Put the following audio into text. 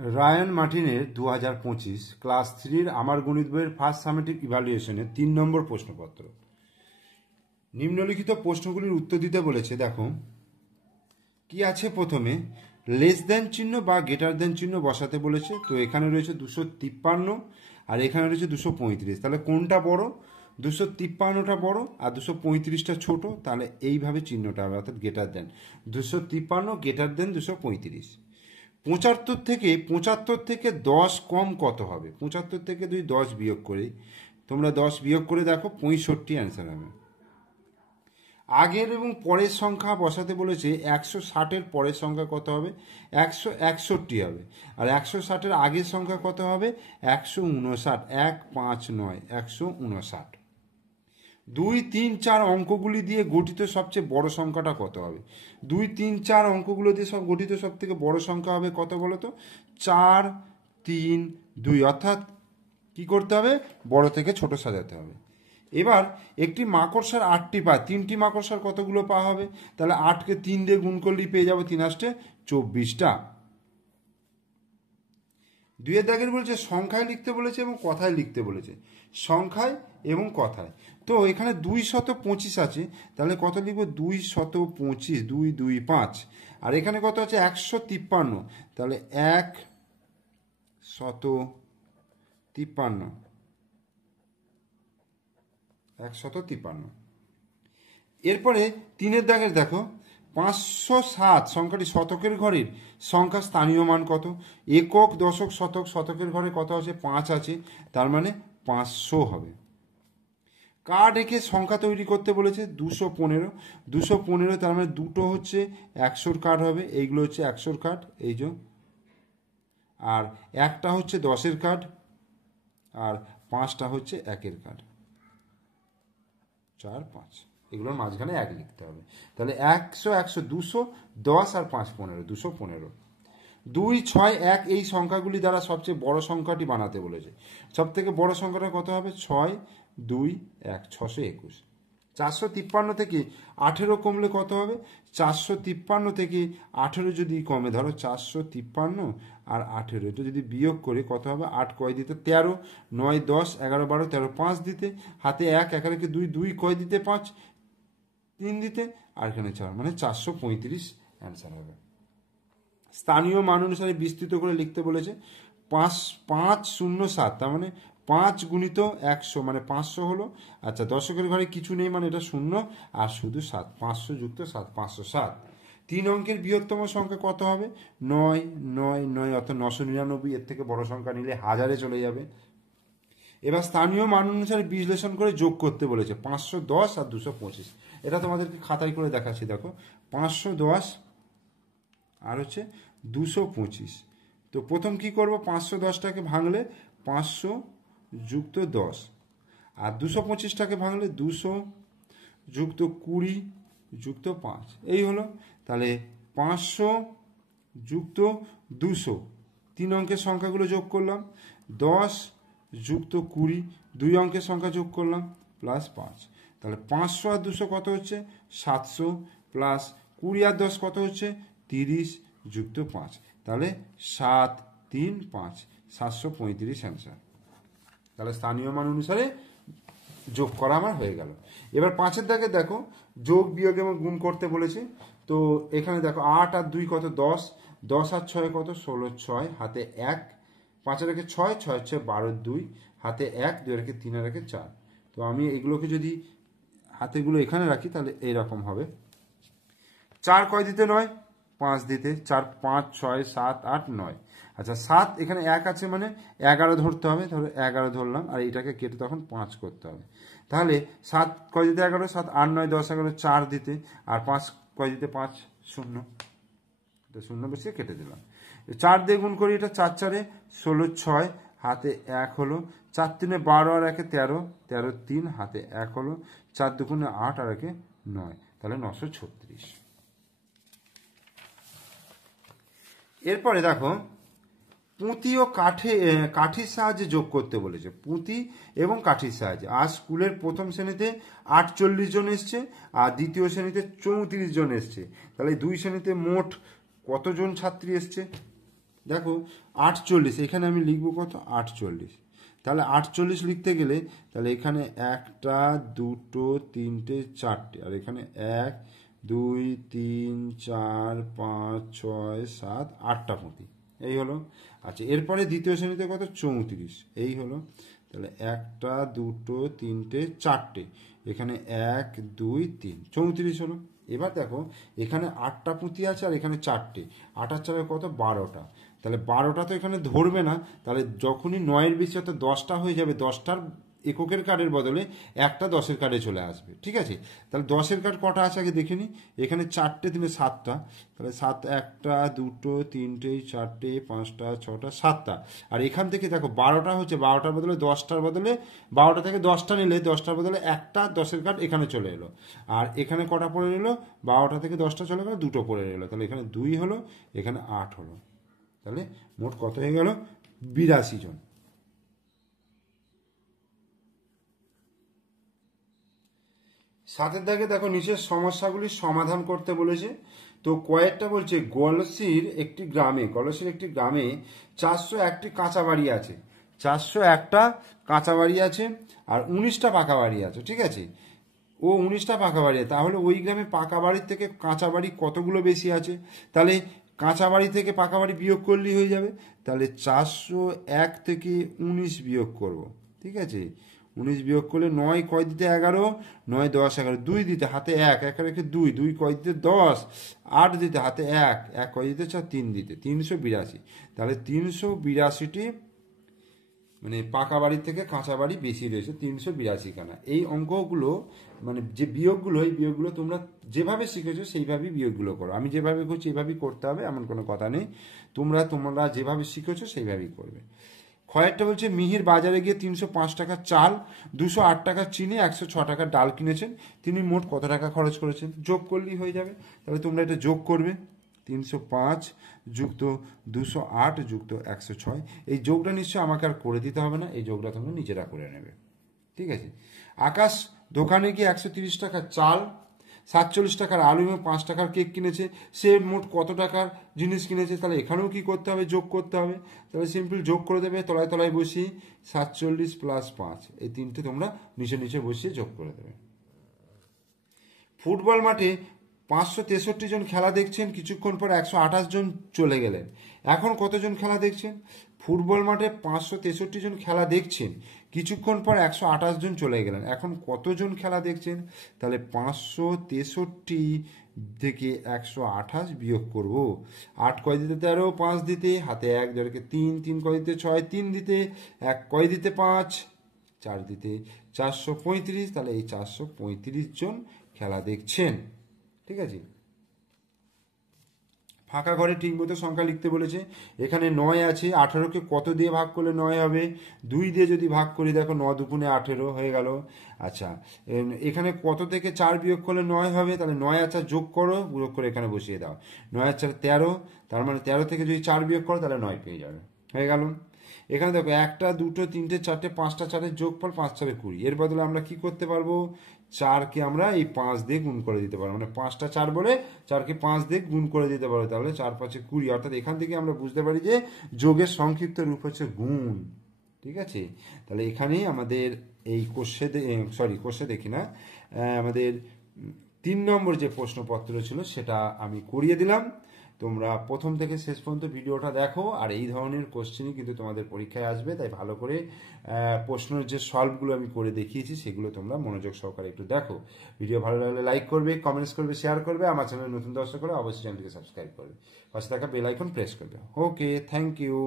Ryan মার্টিনের 2025 class 3 আমার গণিত বইয়ের ফার্স্ট সামেটিভ ইভ্যালুয়েশনের 3 নম্বর প্রশ্নপত্র। নিম্নলিখিত প্রশ্নগুলির উত্তর দিতে বলেছে। দেখো কি আছে, প্রথমে লেস দেন চিহ্ন বা গ্রেটার দেন চিহ্ন বসাতে বলেছে। তো এখানে রয়েছে 253 আর এখানে রয়েছে 235। তাহলে কোনটা বড়? 253টা বড় আর 235টা ছোট। তাহলে এইভাবে চিহ্নটা হবে, অর্থাৎ গ্রেটার দেন 253 গ্রেটার দেন 235। 75 থেকে 10 কম কত হবে? 75 থেকে 10 বিয়োগ করে, তোমরা 10 বিয়োগ করে দেখো, 65 অ্যান্সার হবে। আগের এবং পরের সংখ্যা বসাতে বলেছে। 160-এর পরের সংখ্যা কত হবে? 161 হবে। আর 160-এর আগের সংখ্যা কত হবে? 159। 159 159। 2, 3, 4 অঙ্কগুলি দিয়ে গঠিত সবচেয়ে বড় সংখ্যাটা কত হবে? 2, 3, 4 অঙ্কগুলো দিয়ে সব গঠিত সব থেকে বড় সংখ্যা হবে কত বলো তো? 4, 3, 2। অর্থাৎ কি করতে হবে? বড় থেকে ছোট সাজাতে হবে। এবার একটি মাকড়সার 8টি পা, 3টি মাকড়সার কতগুলো পা হবে? তাহলে 8কে 3 দিয়ে গুণ করলেই পেয়ে যাবো 3 8 24টা। 2-এর দাগের বলেছে সংখ্যায় লিখতে বলেছে এবং কথায় লিখতে বলেছে। সংখ্যায় এবং কথায়। তো এখানে 225 আছে, তাহলে কত লিখবো? 225, 2, 2, 5। আর এখানে কত আছে? 153, তাহলে 153। 153। এরপরে 3-এর দাগের দেখো 507 সংখ্যাটি শতকের ঘরের সংখ্যা স্থানীয় মান কত? একক, দশক, শতক। শতকের ঘরে কত আছে? 5 আছে, তার মানে 500 হবে। কার্ড এঁকে সংখ্যা তৈরি করতে বলেছে। 215, তার মানে দুটো হচ্ছে 100-র কার্ড হবে, এইগুলো হচ্ছে 100-র কার্ড, এই যে। আর একটা হচ্ছে 10-এর কার্ড, আর 5টা হচ্ছে 1-এর কার্ড। 4, 5, এগুলোর মাঝখানে 1 লিখতে হবে। তাহলে 100, 100, 200, 10 আর 5 15, 215। 2, 6, 1 এই সংখ্যাগুলি দ্বারা সবচেয়ে বড় সংখ্যাটি বানাতে বলেছে। সব থেকে বড় সংখ্যাটা কত হবে? 6, 2, 1, 621। 453 থেকে 18 কমলে কত হবে? 453 থেকে 18 যদি কমে, ধরো 453 আর 18, এটা যদি বিয়োগ করে কত হবে? 8 কয় দিতে 13, 9, 10, 11, 12, 13, 5 দিতে, হাতে 1, 1 2, 2 কয় দিতে 5, 3 দিতে, আর এখানে 4, মানে 435 অ্যান্সার হবে। স্থানীয় মান অনুসারে বিস্তৃত করে লিখতে বলেছে। 507, তার মানে 5 গুণিত 100 মানে 500 হলো। আচ্ছা, দশকের ঘরে কিছু নেই মানে এটা 0 আর শুধু 7, 500 যুক্ত 7, 507। 3 অঙ্কের বৃহত্তম সংখ্যা কত হবে? 9, 9, 9, অর্থাৎ 999। এর থেকে বড় সংখ্যা নিলে 1000-এ চলে যাবে। এবার স্থানীয় মান অনুসারে বিশ্লেষণ করে যোগ করতে বলেছে। 510 আর 225, এটা তোমাদেরকে খাতায় করে দেখাচ্ছি। দেখো 510 আর হচ্ছে 225। তো প্রথম কি করব? 510টাকে ভাঙলে 500 যুক্ত 10, আর 225টাকে ভাঙলে 200 যুক্ত 20 যুক্ত 5, এই হলো। তাহলে 500 যুক্ত 200, 3 অঙ্কের সংখ্যাগুলো যোগ করলাম। 10 যুক্ত 20, 2 অঙ্কের সংখ্যা যোগ করলাম, প্লাস 5। তাহলে 500 আর 200 কত হচ্ছে? 700, প্লাস 20 আর 10 কত হচ্ছে? 30 যুক্ত 5, তাহলে 7, 3, 5, 735 অ্যান্সার। তাহলে স্থানীয় মান অনুসারে যোগ করা আমার হয়ে গেল। এবার 5-এর দাগে দেখো যোগ, বিয়োগ এবং গুণ করতে বলেছে। তো এখানে দেখো 8 আর 2 কত? 10, 10 আর 6 কত? 16, 6 হাতে 1, 5 রেখে 6, 6 হচ্ছে 12, 2 হাতে 1, 2 রেখে 3 রেখে 4। তো আমি এগুলোকে যদি হাতেগুলো এখানে রাখি তাহলে এইরকম হবে। 4 কয় দিতে? 9, 5 দিতে। 4, 5, 6, 7, 8, 9। আচ্ছা, 7 এখানে 1 আছে মানে 11 ধরতে হবে। ধরো 11 ধরলাম, আর এইটাকে কেটে তখন 5 করতে হবে। তাহলে 7 কয় দিতে? 11, 7, 8, 9, 10, 11, 4 দিতে। আর 5 কয় দিতে? 5, 0, তো 0 বসিয়ে কেটে দিলাম। 4 দিয়ে গুণ করি, এটা 4 4-এ 16, 6 হাতে 1 হলো। 4 3-এ 12 আর 1-এ 13, 13, 3 হাতে 1 হলো। 4 2-গুণে 8 আর 1-এ 9, তাহলে 936। এরপরে দেখো পুঁতি ও কাঠির সাহায্যে যোগ করতে বলেছে। পুঁতি এবং কাঠির সাহায্যে। আজ স্কুলের প্রথম শ্রেণীতে 48 জন এসছে আর দ্বিতীয় শ্রেণীতে 34 জন এসছে। তাহলে 2 শ্রেণীতে মোট কতজন ছাত্রী এসছে? দেখো 48, এখানে আমি লিখবো কত 48, তাহলে 48 লিখতে গেলে তাহলে এখানে 1 2 3 4, আর এখানে 1 2 3 4 5 6 7 8টা পুঁতি, এই হলো। আচ্ছা, এরপরে দ্বিতীয় শ্রেণীতে কত 34, এই হলো। তাহলে 1 2 3 4, এখানে 1 2 3 34 হলো। এবার দেখো এখানে 8টা পুঁতি আছে আর এখানে 4টে, 8 আর 4 কত 12টা, তাহলে 12টা তো এখানে ধরবে না, তাহলে যখনই 9-এর বেশি অর্থাৎ 10টা হয়ে যাবে, 10টার এককের কার্ডের বদলে একটা 10-এর কার্ডে চলে আসবে, ঠিক আছে। তাহলে 10-এর কার্ড কটা আছে আগে দেখে নিই, এখানে 4টে, 7টা, তাহলে 7 1 2 3 4 5 6 7টা, আর এখান থেকে দেখো 12টা হচ্ছে, 12টার বদলে 10টার বদলে 12টা থেকে 10টা নিলে 10টার বদলে একটা 10-এর কার্ড এখানে চলে এলো, আর এখানে কটা পড়ে এলো, 12টা থেকে 10টা চলে গেলো, 2টো পড়ে এলো, তাহলে এখানে 2 হলো, এখানে 8 হলো, তাহলে মোট কত হয়ে গেল 82 জন। সাতের দাগে দেখো নিচের সমস্যাগুলির সমাধান করতে বলেছে। তো কয়েকটা বলছে গলসির একটি গ্রামে 401টি কাঁচা বাড়ি আছে, 401টা কাঁচা বাড়ি আছে আর 19টা পাকা বাড়ি আছে, ঠিক আছে। ও 19টা পাকা বাড়ি, তাহলে ওই গ্রামে পাকা বাড়ির থেকে কাঁচা বাড়ি কতগুলো বেশি আছে, তাহলে কাঁচা বাড়ি থেকে পাকা বাড়ি বিয়োগ করলেই হয়ে যাবে। তাহলে 401 থেকে 19 বিয়োগ করব, ঠিক আছে। 19 বিয়োগ করলে 9 কয় দিতে 11, 9 10 11, 2 দিতে হাতে 1, 1 রেখে 2, 2 কয় দিতে 10, 8 দিতে হাতে 1, 1 কয় দিতে 4, 3 দিতে 382, তাহলে 382টি মানে পাকা বাড়ির থেকে কাঁচা বাড়ি বেশি রয়েছে 382 খানা। এই অঙ্কগুলো মানে যে বিয়োগগুলো, এই বিয়োগগুলো তোমরা যেভাবে শিখেছো সেইভাবেই বিয়োগগুলো করো। আমি যেভাবে করছি এইভাবেই করতে হবে এমন কোনো কথা নেই, তোমরা যেভাবে শিখেছো সেইভাবেই করবে। খয়েরটা বলছে মিহির বাজারে গিয়ে 305 টাকার চাল, 208 টাকার চিনি, 106 টাকার ডাল কিনেছেন, তিনি মোট কত টাকা খরচ করেছেন, যোগ করলেই হয়ে যাবে। তাহলে তোমরা এটা যোগ করবে, 305 যুক্ত 208 যুক্ত 106, এই যোগটা নিশ্চয় আমাকে আর করে দিতে হবে না, এই যোগটা তোমরা নিজেরা করে নেবে, ঠিক আছে। আকাশ দোকানে গিয়ে 130 টাকার চাল, 47 টাকার আলু এবং 5 টাকার কেক কিনেছে, সে মোট কত টাকার জিনিস কিনেছে, তাহলে এখানেও কি করতে হবে, যোগ করতে হবে। তাহলে সিম্পল যোগ করে দেবে, তলায় তলায় বসিয়ে 47 প্লাস 5, এই তিনটে তোমরা নিচে নিচে বসিয়ে যোগ করে দেবে। ফুটবল মাঠে 563 জন খেলা দেখছেন, কিছুক্ষণ পর 128 জন চলে গেলেন, এখন কতজন খেলা দেখছেন। ফুটবল মাঠে 563 জন খেলা দেখছেন, কিছুক্ষণ পর 128 জন চলে গেলেন, এখন কতজন খেলা দেখছেন। তাহলে 563 থেকে 128 বিয়োগ করব, 8 কয় দিতে 13, 5 দিতে হাতে 1, 3, 3 কয় দিতে 6, 3 দিতে 1 কয় দিতে 5, 4 দিতে 435, তাহলে এই 435 জন খেলা দেখছেন, ঠিক আছে। ফাঁকা ঘরে ঠিকমতো সংখ্যা লিখতে বলেছে, এখানে 9 আছে, 18কে কত দিয়ে ভাগ করলে 9 হবে, 2 দিয়ে যদি ভাগ করি দেখো 9 দুগুণে 18 হয়ে গেল। আচ্ছা, এখানে কত থেকে 4 বিয়োগ করলে 9 হবে, তাহলে 9 আর 4 যোগ করো, যোগ করে এখানে বসিয়ে দাও, 9 আর 4 13, তার মানে 13 থেকে যদি 4 বিয়োগ করো তাহলে 9 পেয়ে যাবে, হয়ে গেল। এখানে দেখো 1 2 3 4 5টা 4-এর যোগফল 5 4 20, এর বদলে আমরা কি করতে পারবো, 4কে আমরা এই 5 দিয়ে গুণ করে দিতে পারবো, মানে 5টা 4 বলে 4কে 5 দিয়ে গুণ করে দিতে পারবো, তাহলে 4 5 20, অর্থাৎ এখান থেকে আমরা বুঝতে পারি যে যোগের সংক্ষিপ্ত রূপ হচ্ছে গুণ, ঠিক আছে। তাহলে এখানেই আমাদের এই কোষে দেখি না, আমাদের 3 নম্বর যে প্রশ্নপত্র ছিল সেটা আমি করিয়ে দিলাম। তোমরা প্রথম থেকে শেষ পর্যন্ত ভিডিওটা দেখো, আর এই ধরনের কোশ্চেনই কিন্তু তোমাদের পরীক্ষায় আসবে, তাই ভালো করে প্রশ্নের যে সলভগুলো আমি করে দেখিয়েছি সেগুলো তোমরা মনোযোগ সহকারে একটু দেখো। ভিডিও ভালো লাগলে লাইক করবে, কমেন্টস করবে, শেয়ার করবে, আমার চ্যানেলে নতুন দর্শক হলে অবশ্যই চ্যানেলটিকে সাবস্ক্রাইব করবে, পাশে থাকা বেল আইকন প্রেস করবে। ওকে, থ্যাংক ইউ।